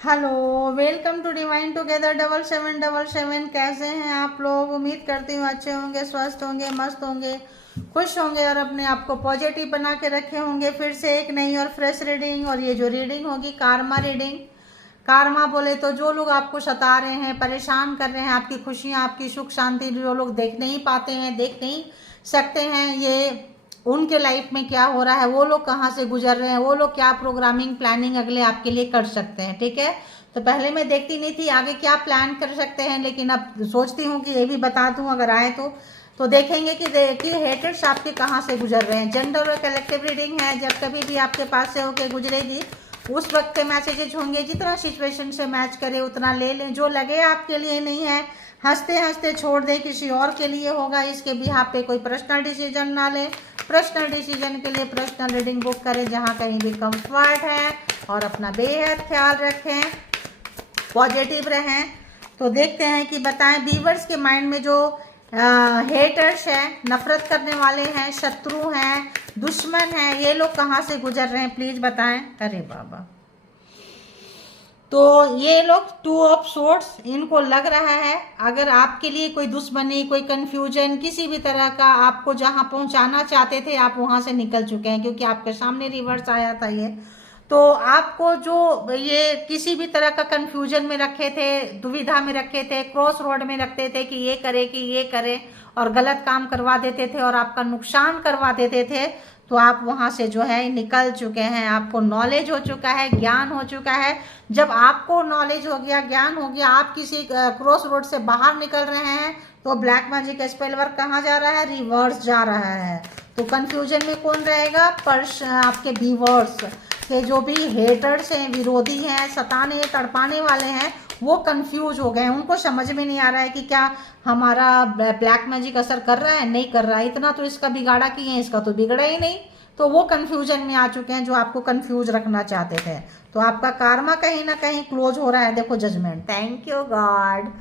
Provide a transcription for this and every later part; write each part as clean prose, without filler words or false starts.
Hello, welcome to divine together 7777। कैसे हैं आप लोग? उम्मीद करती हूँ अच्छे होंगे, स्वस्थ होंगे, मस्त होंगे, खुश होंगे और अपने आप को पॉजिटिव बना के रखे होंगे। फिर से एक नई और फ्रेश रीडिंग, और ये जो रीडिंग होगी कार्मा रीडिंग। कार्मा बोले तो जो लोग आपको सता रहे हैं, परेशान कर रहे हैं, आपकी खुशियाँ, आपकी सुख शांति जो लोग देख नहीं पाते हैं, देख नहीं सकते हैं, ये उनके लाइफ में क्या हो रहा है, वो लोग कहाँ से गुजर रहे हैं, वो लोग क्या प्रोग्रामिंग प्लानिंग अगले आपके लिए कर सकते हैं। ठीक है, तो पहले मैं देखती नहीं थी आगे क्या प्लान कर सकते हैं, लेकिन अब सोचती हूँ कि ये भी बता दूँ अगर आए तो देखेंगे कि हेटर्स आपके कहाँ से गुजर रहे हैं। जनरल और कलेक्टिव रीडिंग है, जब कभी भी आपके पास से होके गुजरेगी उस वक्त के मैसेजेज होंगे, जितना सिचुएशन से मैच करे उतना ले लें, जो लगे आपके लिए नहीं है हंसते हंसते छोड़ दें, किसी और के लिए होगा। इसके भी आप पे कोई पर्सनल डिसीजन ना लें। पर्सनल डिसीजन के लिए पर्सनल रीडिंग बुक करें जहाँ कहीं भी कंफर्ट है, और अपना बेहद ख्याल रखें, पॉजिटिव रहें। तो देखते हैं कि बताएं व्यूअर्स के माइंड में जो हेटर्स हैं, नफरत करने वाले हैं, शत्रु हैं, दुश्मन हैं, ये लोग कहाँ से गुजर रहे हैं, प्लीज बताएं। अरे बाबा, तो ये लोग 2 ऑफ सोर्ड्स, इनको लग रहा है अगर आपके लिए कोई दुश्मनी, कोई कंफ्यूजन, किसी भी तरह का आपको जहां पहुंचाना चाहते थे आप वहां से निकल चुके हैं, क्योंकि आपके सामने रिवर्स आया था ये। तो आपको जो ये किसी भी तरह का कंफ्यूजन में रखे थे, दुविधा में रखे थे, क्रॉस रोड में रखते थे कि ये करे और गलत काम करवा देते थे और आपका नुकसान करवा देते थे, तो आप वहां से जो है निकल चुके हैं। आपको नॉलेज हो चुका है, ज्ञान हो चुका है। जब आपको नॉलेज हो गया, ज्ञान हो गया, आप किसी क्रॉस रोड से बाहर निकल रहे हैं, तो ब्लैक मैजिक स्पेल वर्क कहाँ जा रहा है? रिवर्स जा रहा है। तो कंफ्यूजन में कौन रहेगा? आपके व्यूअर्स के जो भी हेटर्स हैं, विरोधी हैं, सताने तड़पाने वाले हैं, वो कंफ्यूज हो गए हैं। उनको समझ में नहीं आ रहा है कि क्या हमारा ब्लैक मैजिक असर कर रहा है, नहीं कर रहा है। इतना तो इसका बिगाड़ा किए हैं, इसका तो बिगड़ा ही नहीं। तो वो कंफ्यूजन में आ चुके हैं जो आपको कंफ्यूज रखना चाहते थे। तो आपका कार्मा कहीं ना कहीं क्लोज हो रहा है। देखो जजमेंट, थैंक यू गॉड।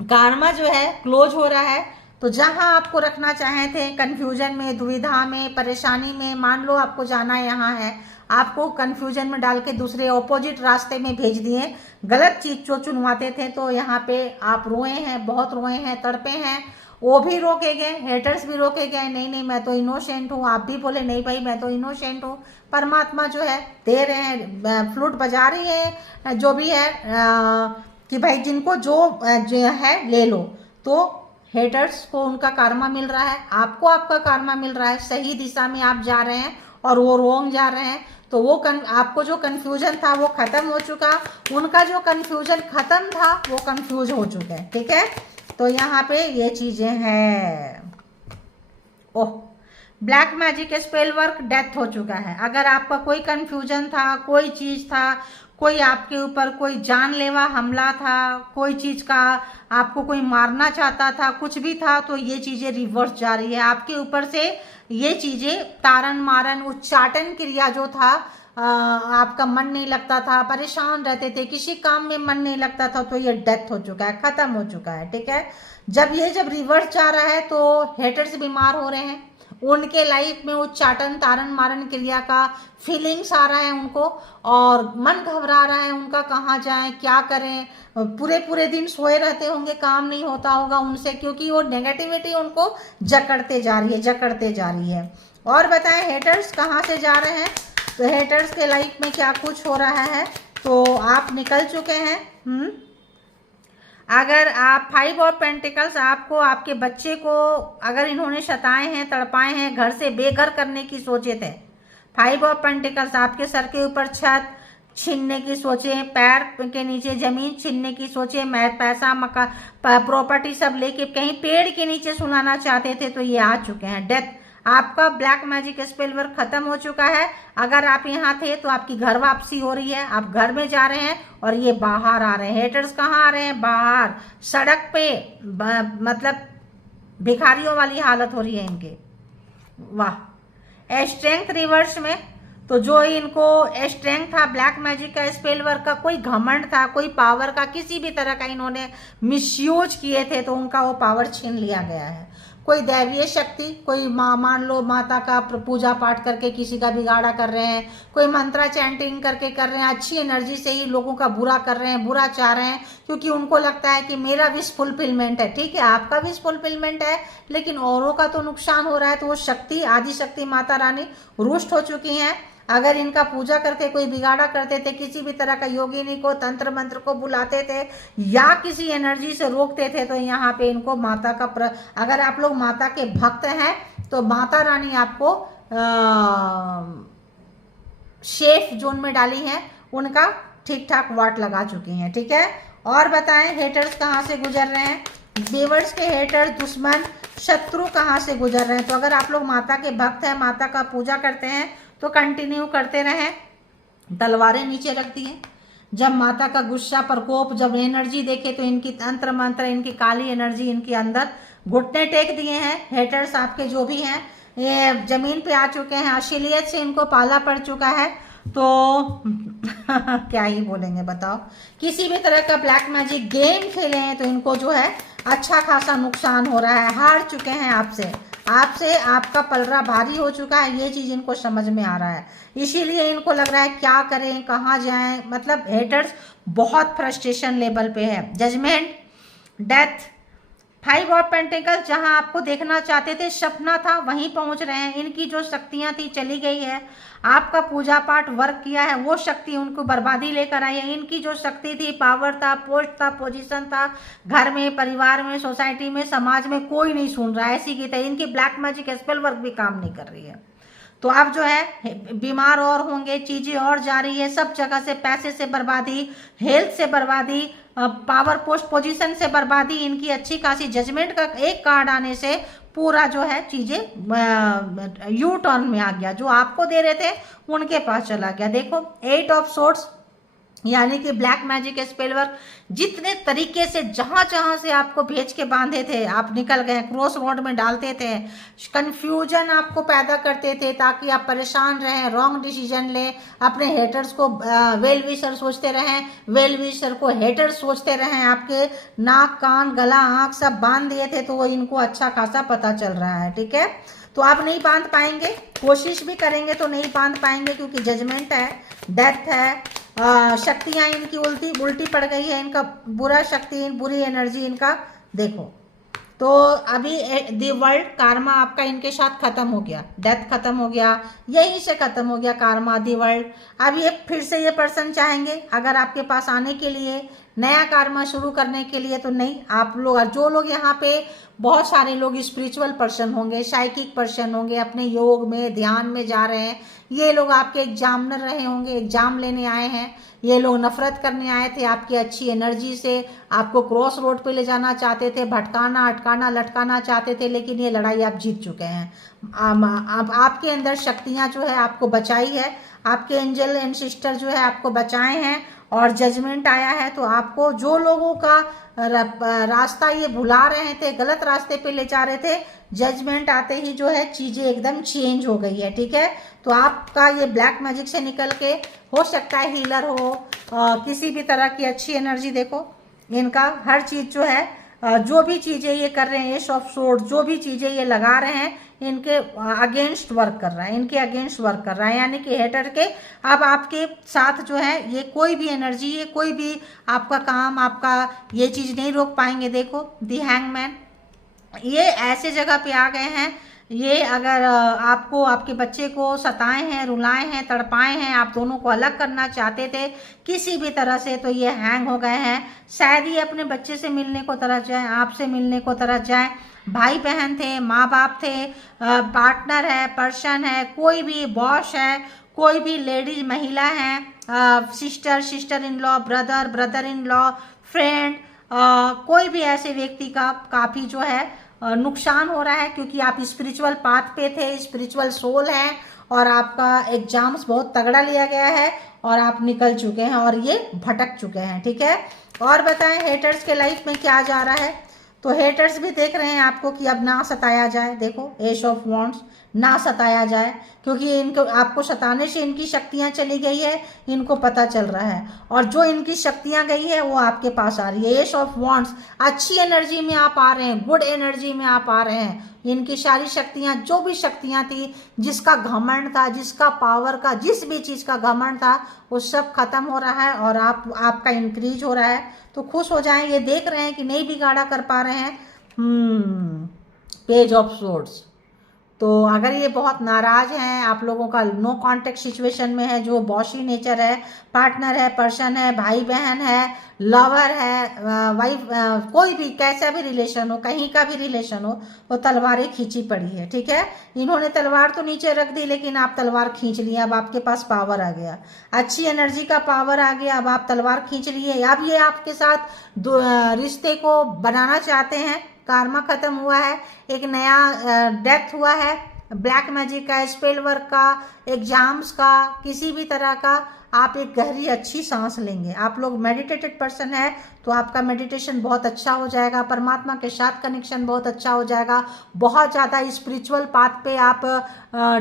कार्मा जो है क्लोज हो रहा है। तो जहां आपको रखना चाहे थे कंफ्यूजन में, दुविधा में, परेशानी में, मान लो आपको जाना यहाँ है, आपको कंफ्यूजन में डाल के दूसरे ऑपोजिट रास्ते में भेज दिए, गलत चीज जो चुनवाते थे, तो यहाँ पे आप रोए हैं, बहुत रोए हैं, तड़पे हैं। वो भी रोके गए, हेटर्स भी रोके गए, नहीं नहीं मैं तो इनोसेंट हूँ। आप भी बोले नहीं भाई मैं तो इनोसेंट हूँ। परमात्मा जो है दे रहे हैं, फ्लूट बजा रही है, जो भी है कि भाई जिनको जो है ले लो। तो हेटर्स को उनका कार्मा मिल रहा है, आपको आपका कार्मा मिल रहा है। सही दिशा में आप जा रहे हैं और वो रोंग जा रहे हैं। तो वो आपको जो कंफ्यूजन था वो खत्म हो चुका, उनका जो कंफ्यूजन खत्म था वो कंफ्यूज हो चुके हैं। ठीक है, तो यहाँ पे ये चीजें हैं। Oh, black magic spell work death हो चुका है। अगर आपका कोई कंफ्यूजन था, कोई चीज था, कोई आपके ऊपर कोई जानलेवा हमला था, कोई चीज का आपको कोई मारना चाहता था, कुछ भी था, तो ये चीजें रिवर्स जा रही है आपके ऊपर से। ये चीजें तारन मारन उच्चाटन क्रिया जो था, आपका मन नहीं लगता था, परेशान रहते थे, किसी काम में मन नहीं लगता था, तो ये डेथ हो चुका है, खत्म हो चुका है। ठीक है, जब रिवर्स जा रहा है तो हेटर्स बीमार हो रहे हैं, उनके लाइफ में उच्चाटन तारन मारन क्रिया का फीलिंग्स आ रहा है उनको, और मन घबरा रहा है उनका, कहाँ जाएं, क्या करें। पूरे पूरे दिन सोए रहते होंगे, काम नहीं होता होगा उनसे, क्योंकि वो नेगेटिविटी उनको जकड़ते जा रही है, जकड़ते जा रही है। और बताएं हेटर्स कहाँ से जा रहे हैं, तो हेटर्स के लाइफ में क्या कुछ हो रहा है। तो आप निकल चुके हैं। अगर आप 5 ऑफ पेंटिकल्स, आपको आपके बच्चे को अगर इन्होंने सताए हैं, तड़पाए हैं, घर से बेघर करने की सोचे थे, 5 ऑफ पेंटिकल्स आपके सर के ऊपर छत छीनने की सोचे, पैर के नीचे जमीन छीनने की सोचे, पैसा मका प्रॉपर्टी सब लेके कहीं पेड़ के नीचे सुलाना चाहते थे, तो ये आ चुके हैं। डेथ, आपका ब्लैक मैजिक स्पेल वर्क खत्म हो चुका है। अगर आप यहाँ थे तो आपकी घर वापसी हो रही है, आप घर में जा रहे हैं और ये बाहर आ रहे हैं। हेटर्स कहाँ आ रहे हैं? बाहर, सड़क पे, मतलब भिखारियों वाली हालत हो रही है इनके। वाह, स्ट्रेंथ रिवर्स में। तो जो इनको स्ट्रेंथ था ब्लैक मैजिक का, स्पेल वर्क का, कोई घमंड था, कोई पावर का, किसी भी तरह का इन्होंने मिसयूज किए थे, तो उनका वो पावर छीन लिया गया है। कोई दैवीय शक्ति, कोई मान लो माता का पूजा पाठ करके किसी का बिगाड़ा कर रहे हैं, कोई मंत्रा चैंटिंग करके कर रहे हैं, अच्छी एनर्जी से ही लोगों का बुरा कर रहे हैं, बुरा चाह रहे हैं, क्योंकि उनको लगता है कि मेरा विश फुलफिलमेंट है। ठीक है, आपका विश फुलफिलमेंट है, लेकिन औरों का तो नुकसान हो रहा है। तो वो शक्ति, आदि शक्ति माता रानी रुष्ट हो चुकी हैं। अगर इनका पूजा करके कोई बिगाड़ा करते थे, किसी भी तरह का योगिनी को, तंत्र मंत्र को बुलाते थे या किसी एनर्जी से रोकते थे, तो यहाँ पे इनको माता का अगर आप लोग माता के भक्त हैं तो माता रानी आपको सेफ जोन में डाली है, उनका ठीक ठाक वाट लगा चुकी हैं। ठीक है, और बताएं हेटर्स कहाँ से गुजर रहे हैं, व्यूअर्स के हेटर्स, दुश्मन, शत्रु कहाँ से गुजर रहे हैं। तो अगर आप लोग माता के भक्त हैं, माता का पूजा करते हैं, तो कंटिन्यू करते रहें। तलवारें नीचे रख दिए। जब माता का गुस्सा, प्रकोप, जब एनर्जी देखे तो इनकी तंत्र मंत्र, इनकी काली एनर्जी इनके अंदर घुटने टेक दिए हैं। हेटर्स आपके जो भी हैं ये जमीन पे आ चुके हैं, अशिलियत से इनको पाला पड़ चुका है। तो क्या ही बोलेंगे बताओ। किसी भी तरह का ब्लैक मैजिक गेम खेले हैं तो इनको जो है अच्छा खासा नुकसान हो रहा है। हार चुके हैं आपसे आपका पलड़ा भारी हो चुका है, ये चीज इनको समझ में आ रहा है। इसीलिए इनको लग रहा है क्या करें, कहाँ जाएं। मतलब हेटर्स बहुत फ्रस्ट्रेशन लेवल पे है। जजमेंट, डेथ, 5 ऑफ पेंटिकल्स, जहां आपको देखना चाहते थे, सपना था, वहीं पहुंच रहे हैं। इनकी जो शक्तियां थी चली गई है। आपका पूजा पाठ वर्क किया है, वो शक्ति उनको बर्बादी लेकर आई है। इनकी जो शक्ति थी, पावर था, पोस्ट था, पोजीशन था, घर में, परिवार में, सोसाइटी में, समाज में कोई नहीं सुन रहा है, ऐसी की तरह। इनकी ब्लैक मैजिक स्पेल वर्क भी काम नहीं कर रही है। तो आप जो है बीमार और होंगे, चीजें और जा रही है, सब जगह से पैसे से बर्बादी, हेल्थ से बर्बादी, पावर पोस्ट पोजीशन से बर्बादी। इनकी अच्छी खासी जजमेंट का एक कार्ड आने से पूरा जो है चीजें यू टर्न में आ गया। जो आपको दे रहे थे उनके पास चला गया। देखो 8 ऑफ सोर्ड्स, यानी कि ब्लैक मैजिक स्पेल वर्क जितने तरीके से जहां जहां से आपको भेज के बांधे थे, आप निकल गए, क्रॉस रोड में डालते थे, कंफ्यूजन आपको पैदा करते थे ताकि आप परेशान रहें, रॉन्ग डिसीजन लें, अपने हेटर्स को वेल विशर सोचते रहें, वेल विशर को हेटर सोचते रहें। आपके नाक, कान, गला, आंख सब बांध दिए थे, तो वो इनको अच्छा खासा पता चल रहा है। ठीक है, तो आप नहीं बांध पाएंगे, कोशिश भी करेंगे तो नहीं बांध पाएंगे, क्योंकि जजमेंट है, डेथ है, शक्तियां इनकी उल्टी पड़ गई है। इनका बुरा शक्ति, बुरी एनर्जी इनका देखो। तो अभी दी वर्ल्ड कार्मा आपका इनके साथ खत्म हो गया, डेथ खत्म हो गया, यहीं से खत्म हो गया कार्मा, दी वर्ल्ड। अब ये फिर से ये पर्सन चाहेंगे अगर आपके पास आने के लिए, नया कार्मा शुरू करने के लिए, तो नहीं। आप लोग, जो लोग यहाँ पे, बहुत सारे लोग स्पिरिचुअल पर्सन होंगे, साइकिक पर्सन होंगे, अपने योग में, ध्यान में जा रहे हैं। ये लोग आपके एग्जामिनर रहे होंगे, एग्जाम लेने आए हैं। ये लोग नफरत करने आए थे आपकी अच्छी एनर्जी से, आपको क्रॉस रोड पे ले जाना चाहते थे, भटकाना, अटकाना, लटकाना चाहते थे, लेकिन ये लड़ाई आप जीत चुके हैं। आपके अंदर शक्तियां जो है आपको बचाई है, आपके एंजल एंड सिस्टर जो है आपको बचाए हैं, और जजमेंट आया है। तो आपको जो लोगों का रास्ता ये भुला रहे थे, गलत रास्ते पे ले जा रहे थे, जजमेंट आते ही जो है चीजें एकदम चेंज हो गई है। ठीक है, तो आपका ये ब्लैक मैजिक से निकल के, हो सकता है हीलर हो, किसी भी तरह की अच्छी एनर्जी, देखो इनका हर चीज जो है, जो भी चीजें ये कर रहे हैं, एस ऑफ सोर्ड, जो भी चीजें ये लगा रहे हैं, इनके अगेंस्ट वर्क कर रहा है, इनके अगेंस्ट वर्क कर रहा है। यानी कि हेटर के अब आपके साथ जो है ये कोई भी एनर्जी, ये कोई भी आपका काम, आपका ये चीज नहीं रोक पाएंगे। देखो दी हैंगमैन, ये ऐसे जगह पे आ गए हैं, ये अगर आपको, आपके बच्चे को सताए हैं, रुलाए हैं, तड़पाए हैं, आप दोनों को अलग करना चाहते थे किसी भी तरह से, तो ये हैंग हो गए हैं। शायद ये अपने बच्चे से मिलने को तरस जाए, आपसे मिलने को तरस जाए। भाई बहन थे, माँ बाप थे, पार्टनर है, पर्सन है, कोई भी बॉस है, कोई भी लेडीज महिला है, sister in law, brother in law, friend, कोई भी ऐसे व्यक्ति का काफ़ी जो है नुकसान हो रहा है, क्योंकि आप स्पिरिचुअल पाथ पे थे, स्पिरिचुअल सोल है, और आपका एग्जाम्स बहुत तगड़ा लिया गया है, और आप निकल चुके हैं, और ये भटक चुके हैं। ठीक है, और बताएं हेटर्स के लाइफ में क्या जा रहा है। तो हेटर्स भी देख रहे हैं आपको कि अब ना सताया जाए। देखो एस ऑफ वॉन्ड्स, ना सताया जाए, क्योंकि इनको आपको सताने से इनकी शक्तियां चली गई है, इनको पता चल रहा है। और जो इनकी शक्तियां गई है वो आपके पास आ रही है। एस ऑफ वॉन्ड्स, अच्छी एनर्जी में आप आ रहे हैं, गुड एनर्जी में आप आ रहे हैं। इनकी सारी शक्तियां, जो भी शक्तियां थी, जिसका घमंड था, जिसका पावर का, जिस भी चीज का घमंड था, वो सब खत्म हो रहा है और आपका इंक्रीज हो रहा है। तो खुश हो जाएं, ये देख रहे हैं कि नहीं बिगाड़ा कर पा रहे हैं। पेज ऑफ सोर्ड्स, तो अगर ये बहुत नाराज हैं, आप लोगों का नो कांटेक्ट सिचुएशन में है, जो बॉसी नेचर है, पार्टनर है, पर्सन है, भाई बहन है, लवर है, वाइफ, कोई भी कैसा भी रिलेशन हो, कहीं का भी रिलेशन हो, वो तलवारें खींची पड़ी है। ठीक है, इन्होंने तलवार तो नीचे रख दी, लेकिन आप तलवार खींच लिए। अब आपके पास पावर आ गया, अच्छी एनर्जी का पावर आ गया। अब आप तलवार खींच लिए। अब ये आपके साथ रिश्ते को बनाना चाहते हैं। कार्मा खत्म हुआ है, एक नया डेथ हुआ है, ब्लैक मैजिक का, स्पेल वर्क का, एग्जाम्स का, किसी भी तरह का। आप एक गहरी अच्छी सांस लेंगे। आप लोग मेडिटेटेड पर्सन है तो आपका मेडिटेशन बहुत अच्छा हो जाएगा, परमात्मा के साथ कनेक्शन बहुत अच्छा हो जाएगा, बहुत ज़्यादा स्पिरिचुअल पाथ पे आप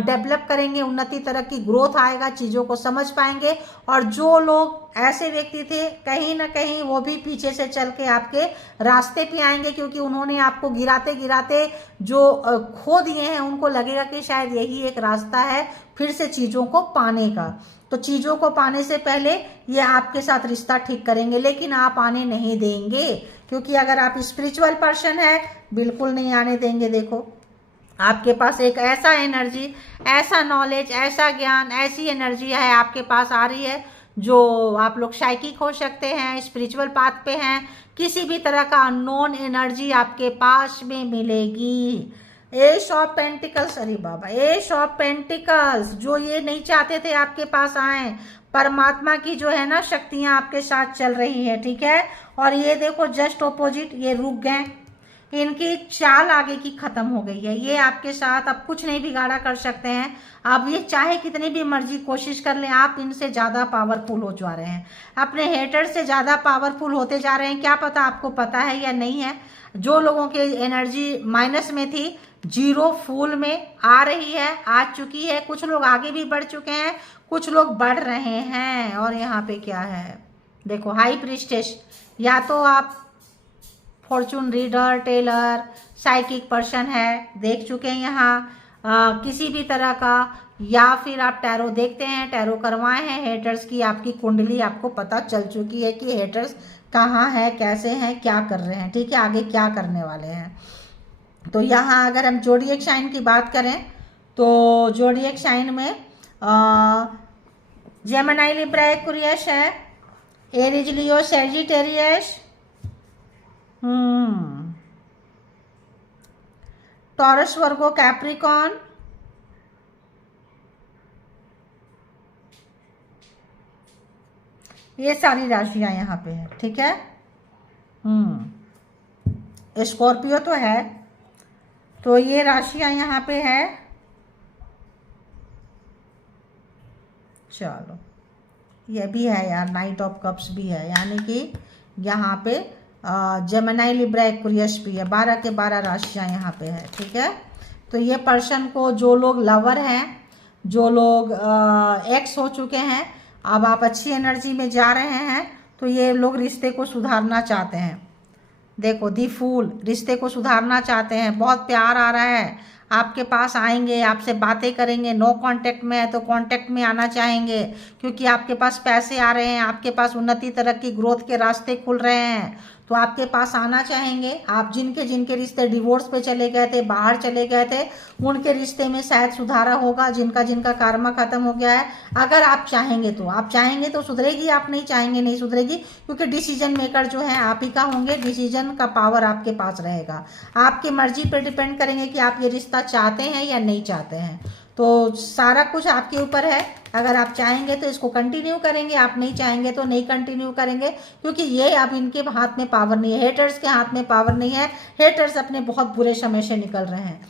डेवलप करेंगे, उन्नति तरह की ग्रोथ आएगा, चीज़ों को समझ पाएंगे। और जो लोग ऐसे व्यक्ति थे, कहीं ना कहीं वो भी पीछे से चल के आपके रास्ते पे आएंगे, क्योंकि उन्होंने आपको गिराते गिराते जो खो दिए हैं, उनको लगेगा कि शायद यही एक रास्ता है फिर से चीज़ों को पाने का। तो चीज़ों को पाने से पहले ये आपके साथ रिश्ता ठीक करेंगे, लेकिन आप आने नहीं देंगे, क्योंकि अगर आप स्पिरिचुअल पर्सन है, बिल्कुल नहीं आने देंगे। देखो, आपके पास एक ऐसा एनर्जी, ऐसा नॉलेज, ऐसा ज्ञान, ऐसी एनर्जी है आपके पास आ रही है, जो आप लोग साइकिक हो सकते हैं, स्पिरिचुअल पाथ पे हैं, किसी भी तरह का अननोन एनर्जी आपके पास में मिलेगी। एस ऑफ पेंटिकल्स, अरे बाबा, एस ऑफ पेंटिकल्स, जो ये नहीं चाहते थे आपके पास आए, परमात्मा की जो है ना शक्तियां आपके साथ चल रही है। ठीक है, और ये देखो जस्ट ऑपोजिट, ये रुक गए, इनकी चाल आगे की खत्म हो गई है। ये आपके साथ अब कुछ नहीं बिगाड़ा कर सकते हैं। अब ये चाहे कितनी भी मर्जी कोशिश कर लें, आप इनसे ज़्यादा पावरफुल हो जा रहे हैं, अपने हेटर से ज़्यादा पावरफुल होते जा रहे हैं। क्या पता आपको पता है या नहीं है, जो लोगों की एनर्जी माइनस में थी, जीरो फुल में आ रही है, आ चुकी है। कुछ लोग आगे भी बढ़ चुके हैं, कुछ लोग बढ़ रहे हैं। और यहाँ पे क्या है, देखो, हाई प्रीस्टेस, या तो आप fortune reader, teller, psychic person है, देख चुके हैं यहाँ किसी भी तरह का, या फिर आप टैरो देखते हैं, टैरो करवाए हैं, हेटर्स की आपकी कुंडली आपको पता चल चुकी है कि हेटर्स कहाँ है, कैसे हैं, क्या कर रहे हैं। ठीक है, आगे क्या करने वाले हैं। तो यहाँ अगर हम जोडिएक साइन की बात करें, तो जोडिएक साइन में जेमिनी, लिब्रा, एक्वेरियस है, एरीज, लियो, सैजिटेरियस, टॉरस, वर्गो, कैप्रिकॉन, ये सारी राशियां यहाँ पे है। ठीक है, स्कॉर्पियो तो है, तो ये राशियां यहाँ पे है। चलो, ये भी है यार, नाइट ऑफ कप्स भी है, यानी कि यहाँ पे जेमिनी, लिब्रा, एक्वेरियस भी है। 12 के 12 राशियाँ यहाँ पे है। ठीक है, तो ये पर्सन को, जो लोग लवर हैं, जो लोग एक्स हो चुके हैं, अब आप अच्छी एनर्जी में जा रहे हैं, तो ये लोग रिश्ते को सुधारना चाहते हैं। देखो, दी फूल, रिश्ते को सुधारना चाहते हैं, बहुत प्यार आ रहा है, आपके पास आएंगे, आपसे बातें करेंगे। नो कांटेक्ट में है तो कांटेक्ट में आना चाहेंगे, क्योंकि आपके पास पैसे आ रहे हैं, आपके पास उन्नति, तरक्की, ग्रोथ के रास्ते खुल रहे हैं, तो आपके पास आना चाहेंगे। आप जिनके जिनके रिश्ते डिवोर्स पे चले गए थे, बाहर चले गए थे, उनके रिश्ते में शायद सुधारा होगा। जिनका जिनका कार्मा खत्म हो गया है, अगर आप चाहेंगे तो, आप चाहेंगे तो सुधरेगी, आप नहीं चाहेंगे नहीं सुधरेगी, क्योंकि डिसीजन मेकर जो है आप ही का होंगे। डिसीजन का पावर आपके पास रहेगा, आपकी मर्जी पर डिपेंड करेंगे कि आप ये रिश्ता चाहते हैं या नहीं चाहते हैं। तो सारा कुछ आपके ऊपर है। अगर आप चाहेंगे तो इसको कंटिन्यू करेंगे, आप नहीं चाहेंगे तो नहीं कंटिन्यू करेंगे, क्योंकि ये अब इनके हाथ में पावर नहीं है, हेटर्स के हाथ में पावर नहीं है। हेटर्स अपने बहुत बुरे समय से निकल रहे हैं।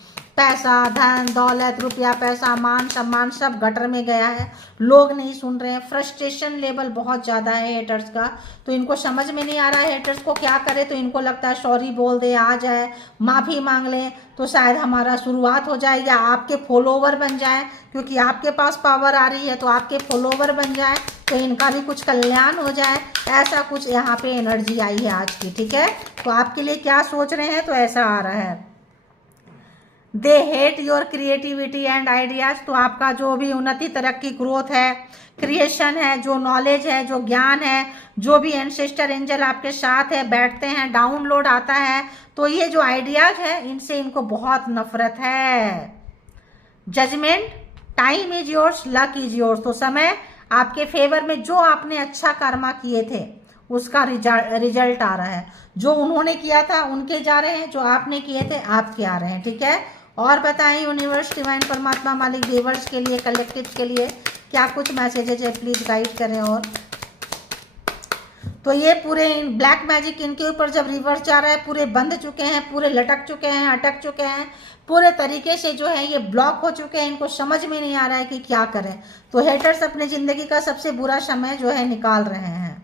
पैसा, धन दौलत, रुपया पैसा, मान सम्मान सब गटर में गया है, लोग नहीं सुन रहे हैं, फ्रस्ट्रेशन लेवल बहुत ज़्यादा है हेटर्स का। तो इनको समझ में नहीं आ रहा है हेटर्स को क्या करे, तो इनको लगता है सॉरी बोल दे, आ जाए, माफ़ी मांग लें तो शायद हमारा शुरुआत हो जाए, या आपके फॉलोवर बन जाए, क्योंकि आपके पास पावर आ रही है तो आपके फॉलोवर बन जाए तो इनका भी कुछ कल्याण हो जाए। ऐसा कुछ यहाँ पे एनर्जी आई है आज की, ठीक है। तो आपके लिए क्या सोच रहे हैं, तो ऐसा आ रहा है, they hate your creativity and ideas. तो आपका जो भी उन्नति, तरक्की, ग्रोथ है, क्रिएशन है, जो नॉलेज है, जो ज्ञान है, जो भी एंसेस्टर एंजल आपके साथ है, बैठते हैं, डाउनलोड आता है, तो ये जो आइडियाज है इनसे इनको बहुत नफरत है। Judgement, time is yours, luck is yours. तो समय आपके फेवर में, जो आपने अच्छा कर्मा किए थे उसका रिजल्ट आ रहा है, जो उन्होंने किया था उनके जा रहे हैं, जो आपने किए थे आपके आ रहे हैं, ठीक है। और बताएं यूनिवर्स, डिवाइन, परमात्मा, मालिक, व्यूअर्स के लिए, कलेक्टिव के लिए क्या कुछ मैसेजेज है, प्लीज गाइड करें। और तो ये पूरे ब्लैक मैजिक इनके ऊपर जब रिवर्स जा रहा है, पूरे बंध चुके हैं, पूरे लटक चुके हैं, अटक चुके हैं, पूरे तरीके से जो है ये ब्लॉक हो चुके हैं, इनको समझ में नहीं आ रहा है कि क्या करें। तो हेटर्स अपने जिंदगी का सबसे बुरा समय जो है निकाल रहे हैं।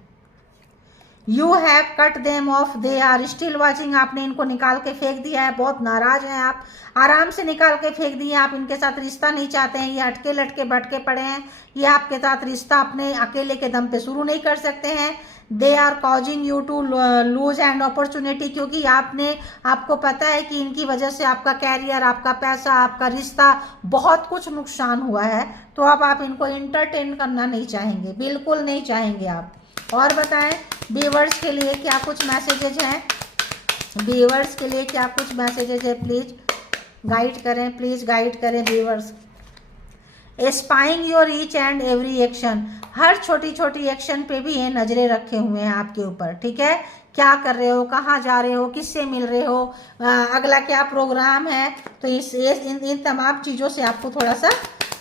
You have cut them off, they are still watching. आपने इनको निकाल के फेंक दिया है, बहुत नाराज हैं आप, आराम से निकाल के फेंक दिए, आप इनके साथ रिश्ता नहीं चाहते हैं, ये अटके लटके भटके पड़े हैं, ये आपके साथ रिश्ता अपने अकेले के दम पे शुरू नहीं कर सकते हैं। They are causing you to lose and opportunity, क्योंकि आपको पता है कि इनकी वजह से आपका कैरियर, आपका पैसा, आपका रिश्ता, बहुत कुछ नुकसान हुआ है। तो अब आप इनको इंटरटेन करना नहीं चाहेंगे, बिल्कुल नहीं चाहेंगे आप। और बताएं व्यूअर्स के लिए क्या कुछ मैसेजेज हैं, व्यूअर्स के लिए क्या कुछ मैसेजेज है, प्लीज गाइड करें, प्लीज गाइड करें viewers. Spying your each and every action, हर छोटी छोटी एक्शन पे भी ये नजरें रखे हुए हैं आपके ऊपर, ठीक है। क्या कर रहे हो, कहाँ जा रहे हो, किससे मिल रहे हो, अगला क्या प्रोग्राम है, तो इन तमाम चीज़ों से आपको थोड़ा सा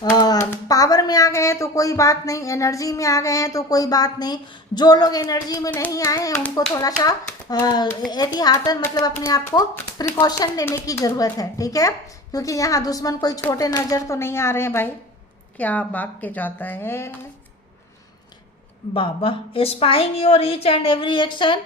पावर में आ गए हैं तो कोई बात नहीं, एनर्जी में आ गए हैं तो कोई बात नहीं। जो लोग एनर्जी में नहीं आए हैं उनको थोड़ा सा एहतियातन, मतलब अपने आप को प्रिकॉशन लेने की ज़रूरत है, ठीक है। क्योंकि यहाँ दुश्मन कोई छोटे नज़र तो नहीं आ रहे हैं भाई। क्या भाग के जाता है बाबा। Spying your each and every action,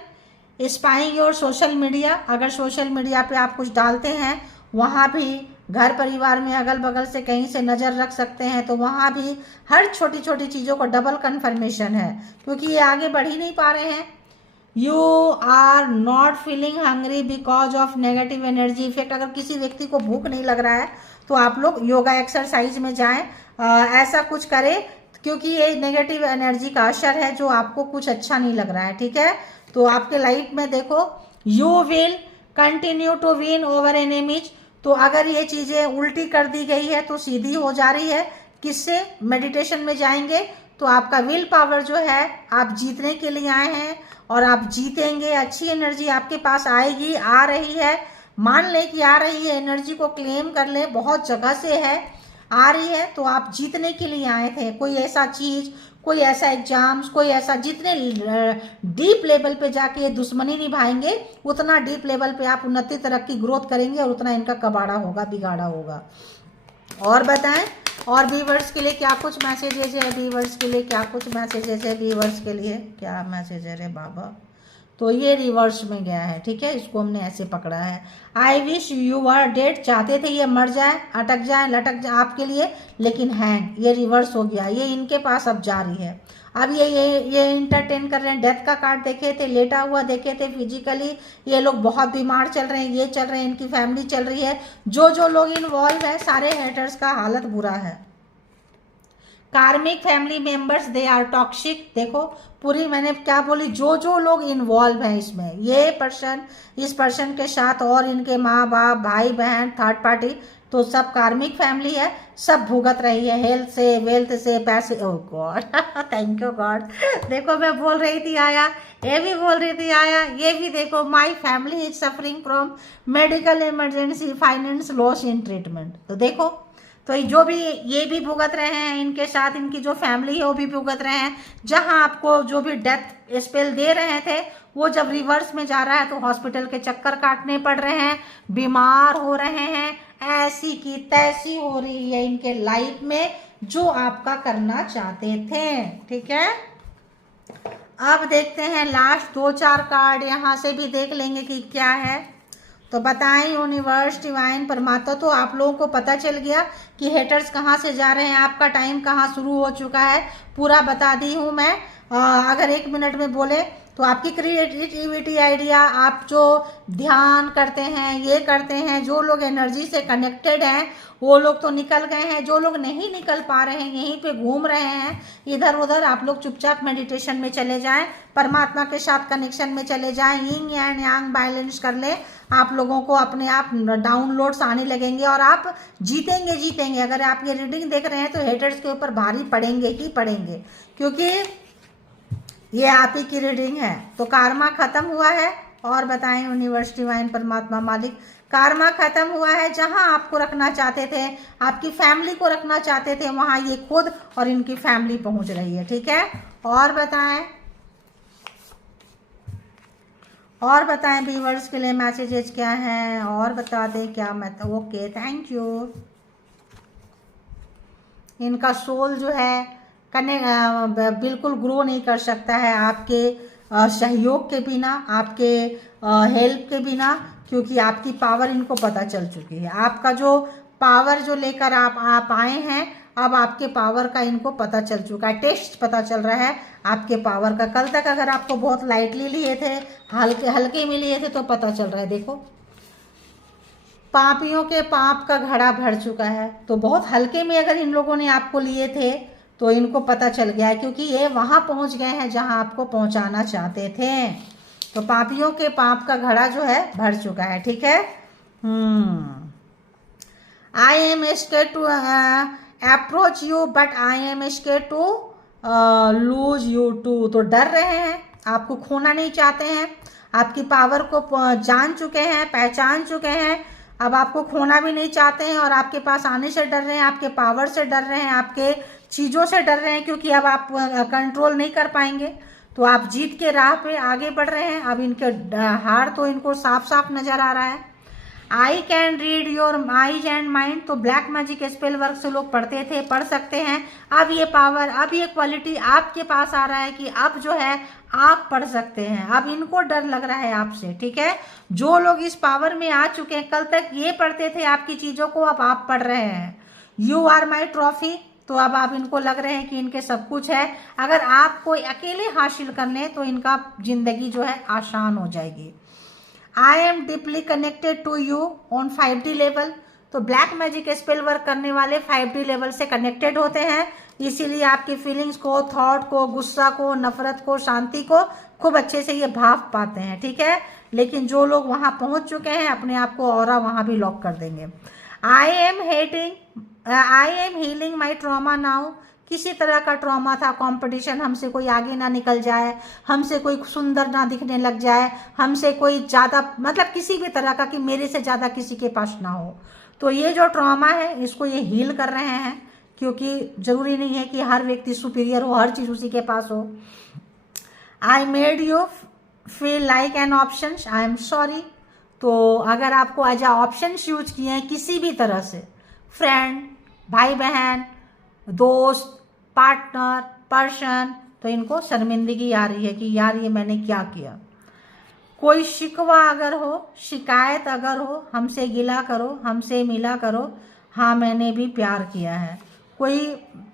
spying your social media, अगर सोशल मीडिया पे आप कुछ डालते हैं वहाँ भी, घर परिवार में अगल बगल से कहीं से नज़र रख सकते हैं, तो वहाँ भी हर छोटी छोटी चीज़ों को डबल कन्फर्मेशन है, क्योंकि ये आगे बढ़ ही नहीं पा रहे हैं। You are not feeling hungry because of negative energy effect. अगर किसी व्यक्ति को भूख नहीं लग रहा है तो आप लोग योगा एक्सरसाइज में जाएं, ऐसा कुछ करें, क्योंकि ये नेगेटिव एनर्जी का असर है जो आपको कुछ अच्छा नहीं लग रहा है, ठीक है। तो आपके लाइफ में देखो, you will continue to win over enemies. तो अगर ये चीज़ें उल्टी कर दी गई है तो सीधी हो जा रही है, किससे, मेडिटेशन में जाएंगे तो आपका विल पावर जो है, आप जीतने के लिए आए हैं और आप जीतेंगे। अच्छी एनर्जी आपके पास आएगी, आ रही है, मान ले कि आ रही है, एनर्जी को क्लेम कर ले, बहुत जगह से है, आ रही है, तो आप जीतने के लिए आए थे। कोई ऐसा चीज़, कोई ऐसा एग्जाम्स, कोई ऐसा, जितने डीप लेवल पे जाके ये दुश्मनी निभाएंगे उतना डीप लेवल पे आप उन्नति, तरक्की, ग्रोथ करेंगे और उतना इनका कबाड़ा होगा, बिगाड़ा होगा। और बताएं, और व्यूअर्स के लिए क्या कुछ मैसेजेज है, व्यूअर्स के लिए क्या कुछ मैसेजेज है, व्यूअर्स के लिए क्या मैसेज है बाबा। तो ये रिवर्स में गया है, ठीक है, इसको हमने ऐसे पकड़ा है। I wish you were dead, चाहते थे ये मर जाए, अटक जाए, लटक जाए आपके लिए, लेकिन हैंग, ये रिवर्स हो गया, ये इनके पास अब जारी है। अब ये इंटरटेन कर रहे हैं, डेथ का कार्ड देखे थे, लेटा हुआ देखे थे, फिजिकली ये लोग बहुत बीमार चल रहे हैं, ये चल रहे हैं, इनकी फैमिली चल रही है, जो लोग इन्वॉल्व है सारे हेटर्स का हालत बुरा है। Karmic family members, they are toxic. देखो पूरी मैंने क्या बोली, जो लोग इन्वॉल्व हैं इसमें, ये पर्सन, इस पर्सन के साथ और इनके माँ बाप, भाई बहन, थर्ड पार्टी, तो सब कार्मिक फैमिली है, सब भुगत रही है, हेल्थ से, वेल्थ से, पैसे। ओह गॉड, थैंक यू गॉड। देखो मैं बोल रही थी आया, ये भी बोल रही थी आया, ये भी देखो, my family is suffering from medical emergency, finance loss in treatment. तो देखो, तो जो भी, ये भी भुगत रहे हैं, इनके साथ इनकी जो फैमिली है वो भी भुगत रहे हैं। जहां आपको जो भी डेथ स्पेल दे रहे थे वो जब रिवर्स में जा रहा है तो हॉस्पिटल के चक्कर काटने पड़ रहे हैं, बीमार हो रहे हैं, ऐसी की तैसी हो रही है इनके लाइफ में जो आपका करना चाहते थे। ठीक है, अब देखते हैं लास्ट 2-4 कार्ड, यहाँ से भी देख लेंगे कि क्या है। तो बताएं यूनिवर्स डिवाइन परमात्मा, तो आप लोगों को पता चल गया कि हेटर्स कहाँ से जा रहे हैं, आपका टाइम कहाँ शुरू हो चुका है, पूरा बता दी हूँ मैं। अगर 1 मिनट में बोले तो आपकी क्रिएटिविटी आइडिया, आप जो ध्यान करते हैं, ये करते हैं, जो लोग एनर्जी से कनेक्टेड हैं वो लोग तो निकल गए हैं, जो लोग नहीं निकल पा रहे हैं, यहीं पे घूम रहे हैं इधर उधर, आप लोग चुपचाप मेडिटेशन में चले जाएं, परमात्मा के साथ कनेक्शन में चले जाएं, यिंग एंड यांग बैलेंस कर लें। आप लोगों को अपने आप डाउनलोड्स आने लगेंगे और आप जीतेंगे जीतेंगे। अगर आप ये रीडिंग देख रहे हैं तो हेटर्स के ऊपर भारी पड़ेंगे ही पड़ेंगे, क्योंकि ये आप ही की रीडिंग है। तो कार्मा खत्म हुआ है, और बताएं यूनिवर्स डिवाइन परमात्मा मालिक, कार्मा खत्म हुआ है। जहां आपको रखना चाहते थे, आपकी फैमिली को रखना चाहते थे, वहां ये खुद और इनकी फैमिली पहुंच रही है। ठीक है, और बताएं व्यूअर्स के लिए मैसेजेस क्या हैं, और बता दें क्या मैं। Okay, thank you. इनका सोल जो है बिल्कुल ग्रो नहीं कर सकता है आपके सहयोग के बिना, आपके हेल्प के बिना, क्योंकि आपकी पावर इनको पता चल चुकी है। आपका जो पावर जो लेकर आप आए हैं, अब आपके पावर का इनको पता चल चुका है, टेस्ट पता चल रहा है आपके पावर का। कल तक अगर आपको बहुत लाइटली लिए थे, हल्के हल्के में लिए थे, तो पता चल रहा है। देखो, पापियों के पाप का घड़ा भर चुका है, तो बहुत हल्के में अगर इन लोगों ने आपको लिए थे तो इनको पता चल गया है, क्योंकि ये वहां पहुंच गए हैं जहां आपको पहुंचाना चाहते थे। तो पापियों के पाप का घड़ा जो है भर चुका है। ठीक है, I am scared to approach you but I am scared to lose you too. तो डर रहे हैं, आपको खोना नहीं चाहते हैं, आपकी पावर को जान चुके हैं, पहचान चुके हैं, अब आपको खोना भी नहीं चाहते हैं, और आपके पास आने से डर रहे हैं, आपके पावर से डर रहे हैं, आपके चीज़ों से डर रहे हैं, क्योंकि अब आप कंट्रोल नहीं कर पाएंगे। तो आप जीत के राह पे आगे बढ़ रहे हैं। अब इनके हार तो इनको साफ साफ नजर आ रहा है। I can read your eyes and mind, तो ब्लैक मैजिक स्पेल वर्क से लोग पढ़ते थे, पढ़ सकते हैं। अब ये पावर, अब ये क्वालिटी आपके पास आ रहा है कि अब जो है आप पढ़ सकते हैं। अब इनको डर लग रहा है आपसे। ठीक है, जो लोग इस पावर में आ चुके हैं, कल तक ये पढ़ते थे आपकी चीज़ों को, अब आप पढ़ रहे हैं। यू आर माई ट्रॉफी, तो अब आप इनको लग रहे हैं कि इनके सब कुछ है। अगर आप कोई अकेले हासिल कर लें तो इनका जिंदगी जो है आसान हो जाएगी। I am deeply connected to you on 5D level, तो ब्लैक मैजिक स्पेल वर्क करने वाले 5D लेवल से कनेक्टेड होते हैं, इसीलिए आपकी फीलिंग्स को, थॉट को, गुस्सा को, नफरत को, शांति को खूब अच्छे से ये भाव पाते हैं। ठीक है, लेकिन जो लोग वहां पहुंच चुके हैं, अपने आप को ऑरा वहां भी लॉक कर देंगे। I am healing my trauma now, किसी तरह का ट्रॉमा था, कंपटीशन, हमसे कोई आगे ना निकल जाए, हमसे कोई सुंदर ना दिखने लग जाए, हमसे कोई ज़्यादा, मतलब किसी भी तरह का कि मेरे से ज़्यादा किसी के पास ना हो। तो ये जो ट्रॉमा है इसको ये हील कर रहे हैं, क्योंकि ज़रूरी नहीं है कि हर व्यक्ति सुपीरियर हो, हर चीज़ उसी के पास हो। I made you feel like an option, I am sorry, तो अगर आपको एज ऑप्शन यूज किए हैं किसी भी तरह से, फ्रेंड, भाई बहन, दोस्त, पार्टनर, पर्सन, तो इनको शर्मिंदगी आ रही है कि यार ये मैंने क्या किया। कोई शिकवा अगर हो, शिकायत अगर हो, हमसे गिला करो, हमसे मिला करो, हाँ मैंने भी प्यार किया है। कोई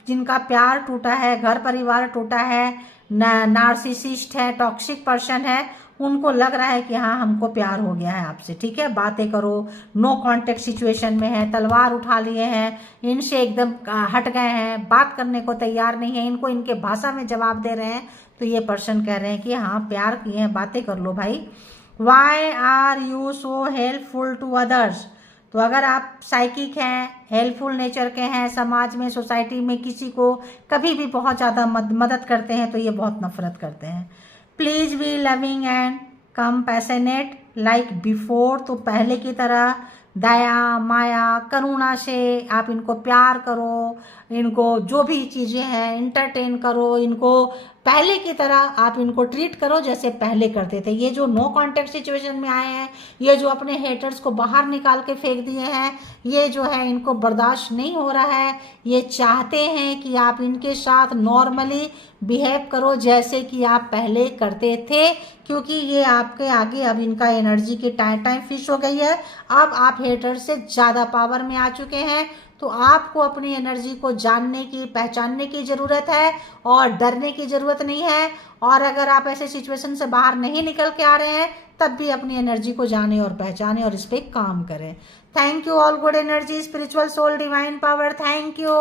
जिनका प्यार टूटा है, घर परिवार टूटा है, नार्सिसिस्ट है, टॉक्सिक पर्सन है, उनको लग रहा है कि हाँ हमको प्यार हो गया है आपसे। ठीक है, बातें करो, नो कांटेक्ट सिचुएशन में है, तलवार उठा लिए हैं, इनसे एकदम हट गए हैं, बात करने को तैयार नहीं है, इनको इनके भाषा में जवाब दे रहे हैं। तो ये पर्सन कह रहे हैं कि हाँ प्यार किए हैं, बातें कर लो भाई। Why are you so helpful to others, तो अगर आप साइकिक हैं, हेल्पफुल नेचर के हैं, समाज में, सोसाइटी में किसी को कभी भी बहुत ज़्यादा मदद करते हैं, तो ये बहुत नफरत करते हैं। Please be loving and compassionate like before, तो पहले की तरह दया, माया, करुणा से आप इनको प्यार करो, इनको जो भी चीज़ें हैं इंटरटेन करो, इनको पहले की तरह आप इनको ट्रीट करो जैसे पहले करते थे। ये जो नो कांटेक्ट सिचुएशन में आए हैं, ये जो अपने हेटर्स को बाहर निकाल के फेंक दिए हैं, ये जो है इनको बर्दाश्त नहीं हो रहा है, ये चाहते हैं कि आप इनके साथ नॉर्मली बिहेव करो जैसे कि आप पहले करते थे, क्योंकि ये आपके आगे अब इनका एनर्जी की टाइम फिश हो गई है। अब आप हेटर से ज़्यादा पावर में आ चुके हैं, तो आपको अपनी एनर्जी को जानने की, पहचानने की ज़रूरत है और डरने की ज़रूरत नहीं है। और अगर आप ऐसे सिचुएशन से बाहर नहीं निकल के आ रहे हैं, तब भी अपनी एनर्जी को जाने और पहचाने और इस पर काम करें। Thank you all good energy, spiritual soul, divine power, thank you.